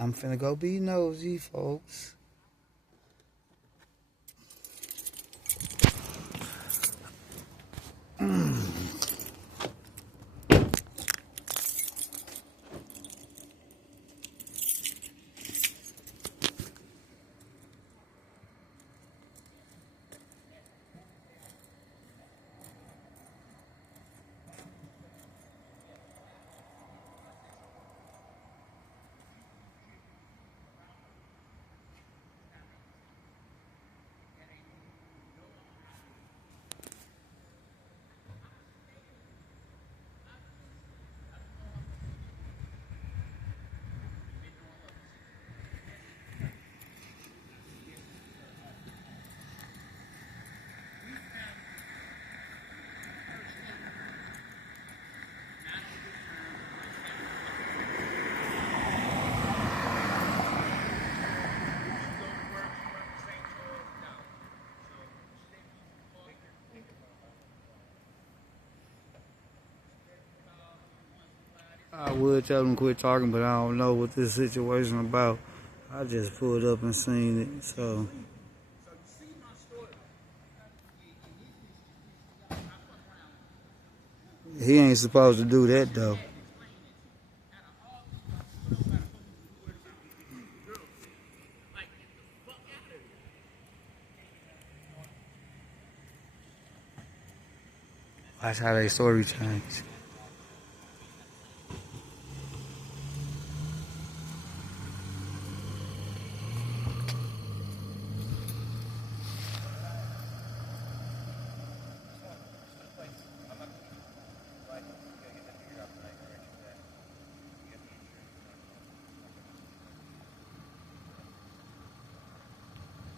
I'm finna go be nosy, folks. I would tell them quit talking, but I don't know what this situation about. I just pulled up and seen it, so. He ain't supposed to do that, though. Watch how they story change.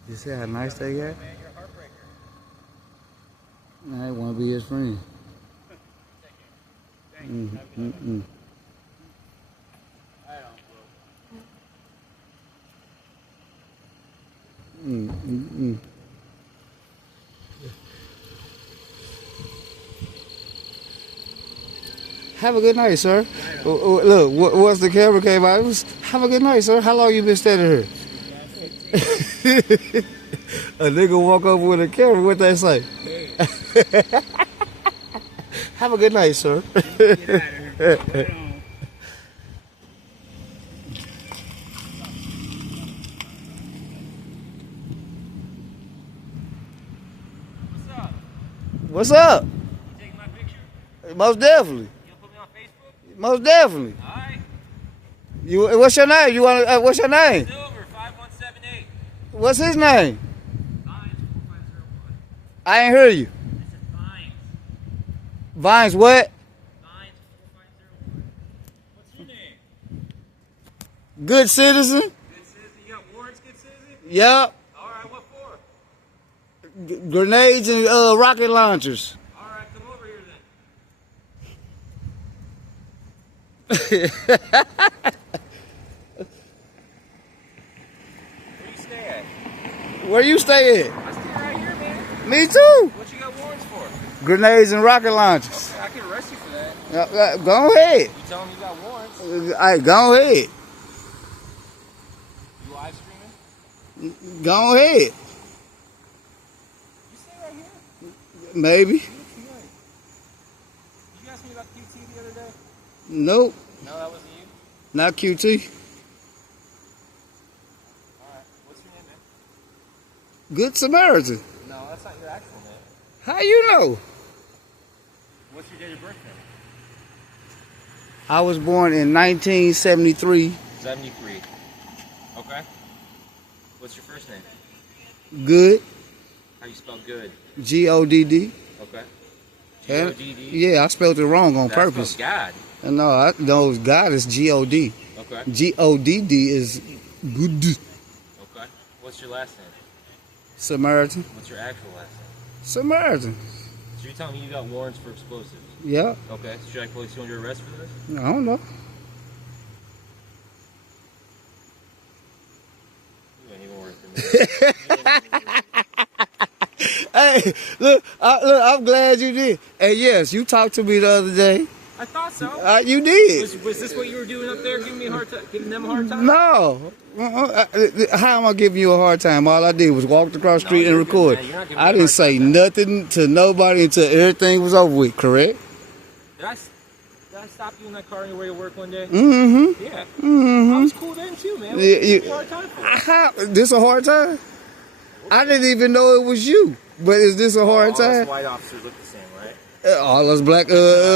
You see how nice they got? I want to be his friend. Have a good night, sir. Look, once the camera came out, it was, have a good night, sir. How long you been standing here? A nigga walk over with a camera, what they say? Have a good night, sir. What's up? You taking my picture? Most definitely. You'll put me on Facebook? Most definitely. Alright. You, what's your name? You want? What's your name? Silver 5178. What's his name? Vines 4501. I ain't hear you. I said Vines. Vines what? Vines 4501. What's your name? Good citizen? Good citizen. You got warrants, good citizen? Yup. Alright, what for? Grenades and rocket launchers. Alright, come over here then. Where you stay at? Where you stay at? I stay right here, man. Me too. What you got warrants for? Grenades and rocket launchers. Okay, I can arrest you for that. Go ahead. You tell me you got warrants. Go ahead. You live streaming? Go ahead. You stay right here? Maybe. Did you ask me about QT the other day? Nope. No, that wasn't you? Not QT. Alright, what's your name, man? Good Samaritan. No, that's not your actual name. How you know? What's your date of birth then? I was born in 1973. 73. Okay. What's your first name? Good. How you spell good? G-O-D-D. Okay. And- G-O-D-D? Yeah, I spelled it wrong on That's purpose. God. No, God is G-O-D. Okay. G-O-D-D is good. Okay. What's your last name? Samaritan. What's your actual last name? Samaritan. So you're telling me you got warrants for explosives? Yeah. Okay. So should I place you under arrest for this? I don't know. You ain't even worth it. Hey, look, I'm glad you did. And yes, you talked to me the other day. I thought so. You did. Was this what you were doing up there, giving me a hard time, giving them a hard time? No. How am I giving you a hard time? All I did was walk across the street and record. You're not giving me I a didn't hard say time. nothing to nobody until everything was over with, correct? Did I stop you in that car on your way to work one day? Mm-hmm. Yeah. Mm-hmm. I was cool then too, man. Yeah, What was a hard time for? This a hard time? I didn't even know it was you. But is this a hard All time? us white officers look the same, right? All those black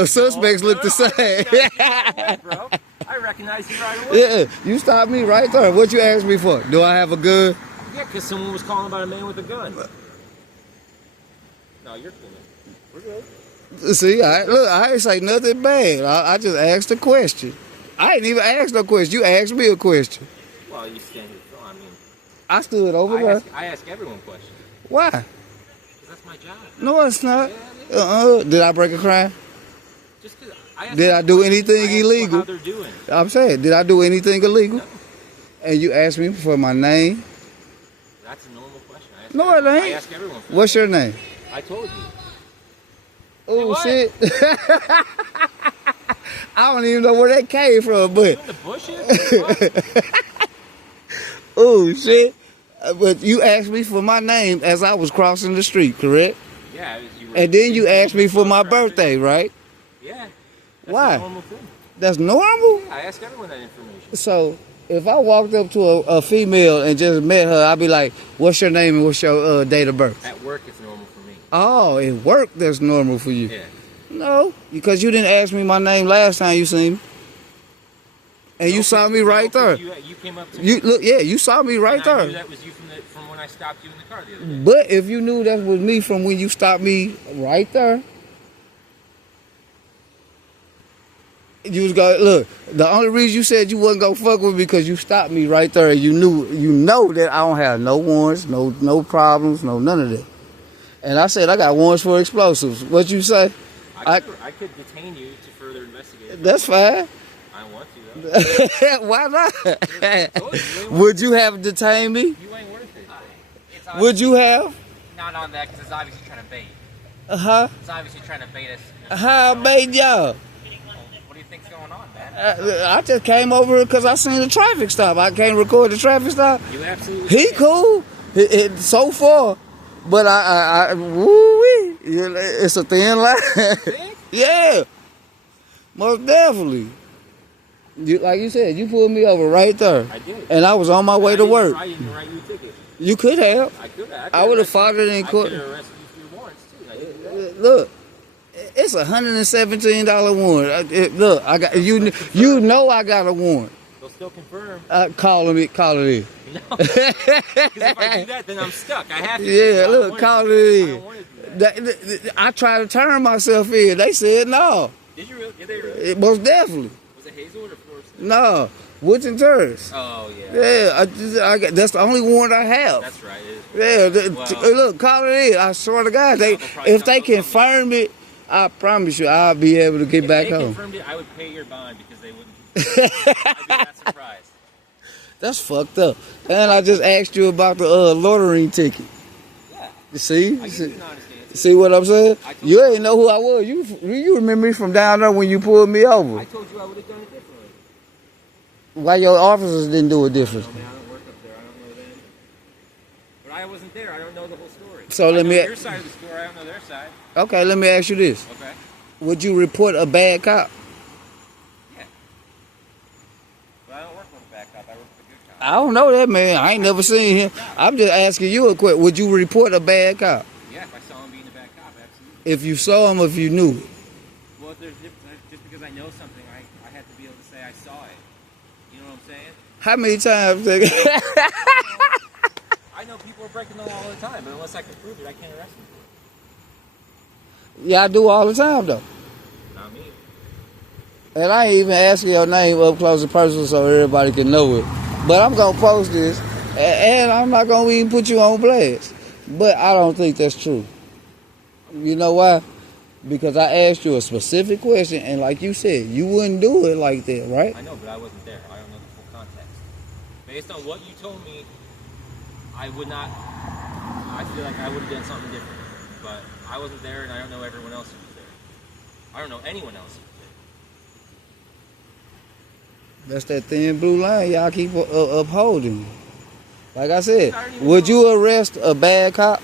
suspects look the same. Right, bro. I recognize you right away. Yeah, you stopped me right there. What you asked me for? Do I have a gun? Yeah, because someone was calling about a man with a gun. No, you're cool, man. We're good. See, I ain't say nothing bad. I just asked a question. I ain't even asked no question. You asked me a question. Well, you stand here. I mean, I stood over there. I ask everyone questions. Why? Because that's my job. No, it's not. Yeah, Did I break a crime? Just because I ask Did I do anything illegal? How they're doing. I'm saying, did I do anything illegal? No. And you asked me for my name? That's a normal question. No, it ain't. I ask everyone. For What's your name? I told you. Oh, what? shit. I don't even know where that came from, but... You in the bushes? What? Oh, shit. But you asked me for my name as I was crossing the street, correct? Yeah. You were And then you asked me for my birthday, right? Yeah. That's Why? a normal thing. That's normal? I ask everyone that information. So, if I walked up to a female and just met her, I'd be like, what's your name and what's your date of birth? At work, it's normal for me. Oh, at work, that's normal for you. Yeah. No, because you didn't ask me my name last time you seen me. And you saw me right there. You came up to me. You saw me right and I knew there. that was you from when I stopped you in the car the other day. But if you knew that was me from when you stopped me right there, you was going look. The only reason you said you wasn't gonna fuck with me because you stopped me right there, and you know that I don't have no warrants, no problems, none of that. And I said I got warrants for explosives. What you say? I could detain you to further investigate. That's fine. I want to though. Why not? I told you, you ain't Would you have detained me? You ain't worth it. Would you have? Not on that, because it's obviously trying to bait. Huh? It's obviously trying to bait us. How I made y'all? What do you think's going on, man? I just came over here because I seen the traffic stop. I can't record the traffic stop. You absolutely. He can. cool. So far, but woo-wee. It's a thin line. Think? Yeah, most definitely. Like you said, you pulled me over right there. I did. And I was on my way to work. I didn't write you a ticket. You could have. I could have. I would have fought it in court. I could have arrested you for your warrants too. I didn't do that. Look, it's $117 warrant. Look, I got you. You know I got a warrant. They'll still confirm. Call it in. No. Because if I do that, then I'm stuck. I have to. Yeah, look, call it I in. don't want to do that. I tried to turn myself in. They said no. Did you really? Did they really? Most definitely. Was it Hazelwood or Florida? No. Woods and Terrace. Oh yeah. Yeah, that's the only warrant I have. That's right. It is. Yeah, look, call it in. I swear to God, if they confirm it, I promise you, I'll be able to get If back they home. confirmed it, I would pay your bond because they wouldn't. I'd be that surprised. That's fucked up. And I just asked you about the loitering ticket. Yeah. You see? I give you an honest answer. See what I'm saying? I told You ain't know who I was. You remember me from down there when you pulled me over. I told you I would have done it differently. Why your officers didn't do it different? I don't work up there. I don't know them. But I wasn't there. I don't know the whole story. So I let know me- your side of the story. I don't know their side. Okay, let me ask you this. Okay. Would you report a bad cop? Yeah. But I don't work with a bad cop. I work with a good cop. I don't know that man. I ain't never seen him. I'm just asking you a question. Would you report a bad cop? Yeah, if I saw him being a bad cop, absolutely. If you saw him, if you knew it? Well, if there's difference, just because I know something, I have to be able to say I saw it. You know what I'm saying? How many times? I know people are breaking the law all the time, but unless I can prove it, I can't arrest them. Yeah, I do all the time though. Not me. And I ain't even asking your name up close and personal so everybody can know it. But I'm gonna post this, and I'm not gonna even put you on blast. But I don't think that's true. You know why? Because I asked you a specific question, and like you said, you wouldn't do it like that, right? I know, but I wasn't there. I don't know the full context. Based on what you told me, I would not. I feel like I would have done something different. But I wasn't there, and I don't know everyone else who was there. I don't know anyone else who was there. That's that thin blue line y'all keep upholding. Like I said, would you arrest a bad cop?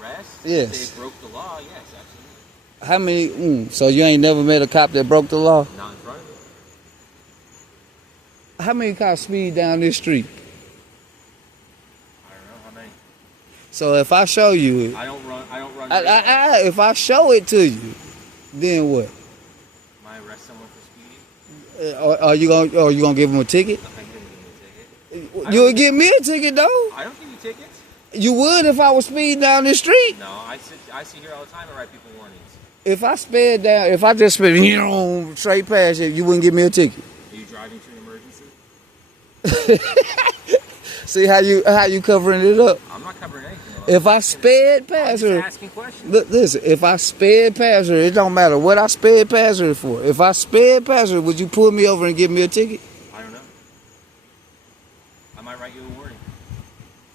Arrest? Yes. If they broke the law, yes, absolutely. How many? So you ain't never met a cop that broke the law? Not in front of me. How many cops speed down this street? I don't know how many. So if I show you it, I don't run. if I show it to you, then what? Am I arrest someone for speeding? Are you gonna give them a ticket? I'm gonna give me a ticket. You would give me a ticket though. I don't give you tickets. You would if I was speeding down the street. No, I sit here all the time and write people warnings. If I sped down, if I just sped straight past you, you wouldn't give me a ticket. Are you driving to an emergency? See how you covering it up? I'm not covering anything. If I sped past I'm her, just asking questions. look, listen. If I sped past her, it don't matter what I sped past her for. If I sped past her, would you pull me over and give me a ticket? I don't know. I might write you a warning.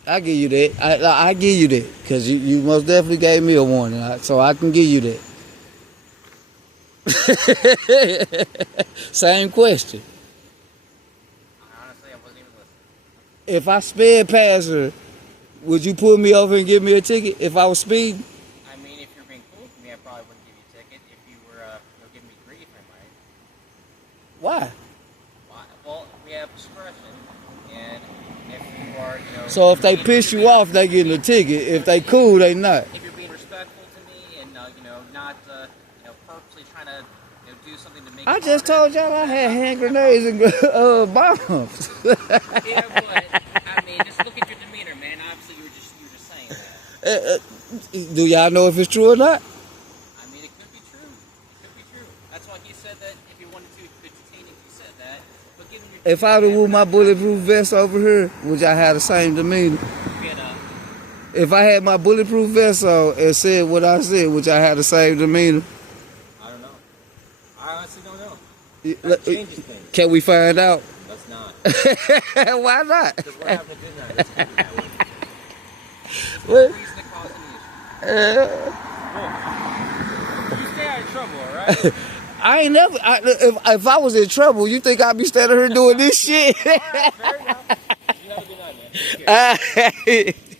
I give you that. I give you that because you most definitely gave me a warning, so I can give you that. Same question. Honestly, I wasn't even listening. If I sped past her, would you pull me over and give me a ticket if I was speeding? I mean, if you're being cool with me, I probably wouldn't give you a ticket. If you were, giving me grief, I might. Why? Why? Well, we have discretion, and if you are, So if they piss you off, they getting a ticket. If they cool, they not. if you're being respectful to me and not purposely trying to do something to make. I it just harder, told y'all I had hand grenades and bombs. Yeah, but I mean, just look at your demeanor, man. Obviously, you were just saying that. Do y'all know if it's true or not? I mean, it could be true. It could be true. That's why he said that if you wanted to, you could detain if you said that. But given your If I would have wore my bulletproof vest over here, would y'all have the same demeanor? If I had my bulletproof vest on and said what I said, would y'all have the same demeanor? I don't know. I honestly don't know. Let- That changes things. Can we find out? Let's not. Why not? Because what happened to dinner? Let's keep it that way. What? reason to cause an issue. Look, you stay out of trouble, all right? I ain't never. If I was in trouble, you think I'd be standing here doing this shit? Fair enough. You have a good night, man. Take care.